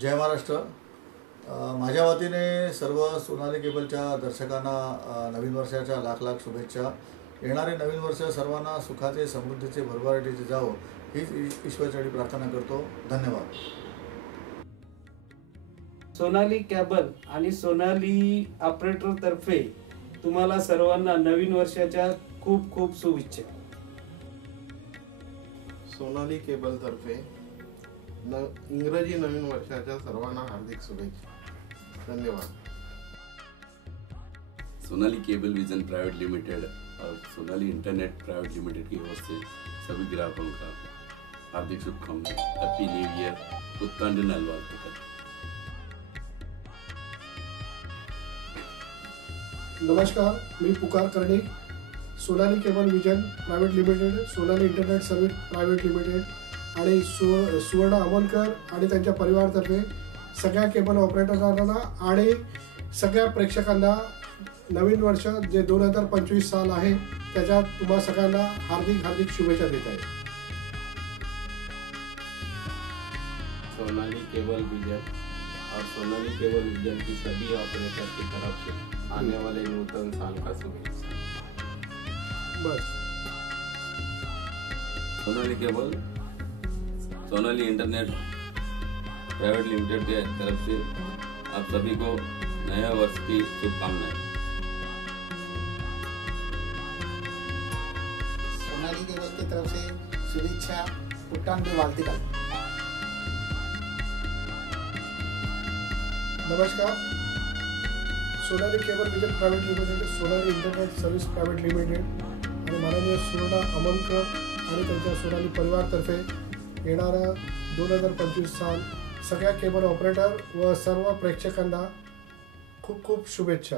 जय महाराष्ट्र। माझ्या वतीने सर्व सोनाली केबलच्या दर्शकांना नवीन वर्षाच्या लाख लाख शुभेच्छा। येणारे नवीन वर्ष सर्वांना सुखाचे समृद्धीचे भरभराटीचे जावो हीच ईश्वराचरणी प्रार्थना करतो। धन्यवाद। सोनाली केबल आणि सोनाली ऑपरेटर तर्फे तुम्हाला सर्वांना नवीन वर्षाच्या खूप खूप शुभेच्छा। सोनाली केबल तर्फे इंग्रजी नवीन वर्षाच्या सर्वांना हार्दिक शुभेच्छा। धन्यवाद। Sonali cable vision private limited और सोनाली इंटरनेट प्राइवेट लिमिटेड की ओर से सभी ग्राहकों का हार्दिक शुभकामनाएं। हैप्पी न्यू ईयर, पुत्तांड नलवालते। नमस्कार, मी Pukar Karnik, Sonali cable vision private limited, Sonali internet service private limited आणि सुवर्ण अमोलकर आणि त्यांच्या परिवारातर्फे सगळ्या केबल ऑपरेटरांना आणि सगळ्या प्रेक्षकांना नवीन वर्ष जे 2025 साल आहे त्याच्यात तुम्हा सगळ्यांना हार्दिक हार्दिक शुभेच्छा देत आहे। सोनाली केबल विजन और सोनाली केबल विजन की सभी ऑपरेटर की तरफ से आने वाले नूतन साल का शुभेच्छा। बस। Sonali cable Sonali internet private limited के तरफ से आप सभी को नए वर्ष की शुभकामनाएं। सोनाली केबल की तरफ से शुभेच्छा। पुट्टांड वालतीकर। नमस्कार, Sonali cable vision private limited, Sonali internet service private limited आणि माननीय सुवर्ण अमोलकर आणि त्यांच्या सोनाली परिवारातर्फे येणारा 2025 साल सगळ्या केबल ऑपरेटर व सर्व प्रेक्षकांना खूप खूप शुभेच्छा।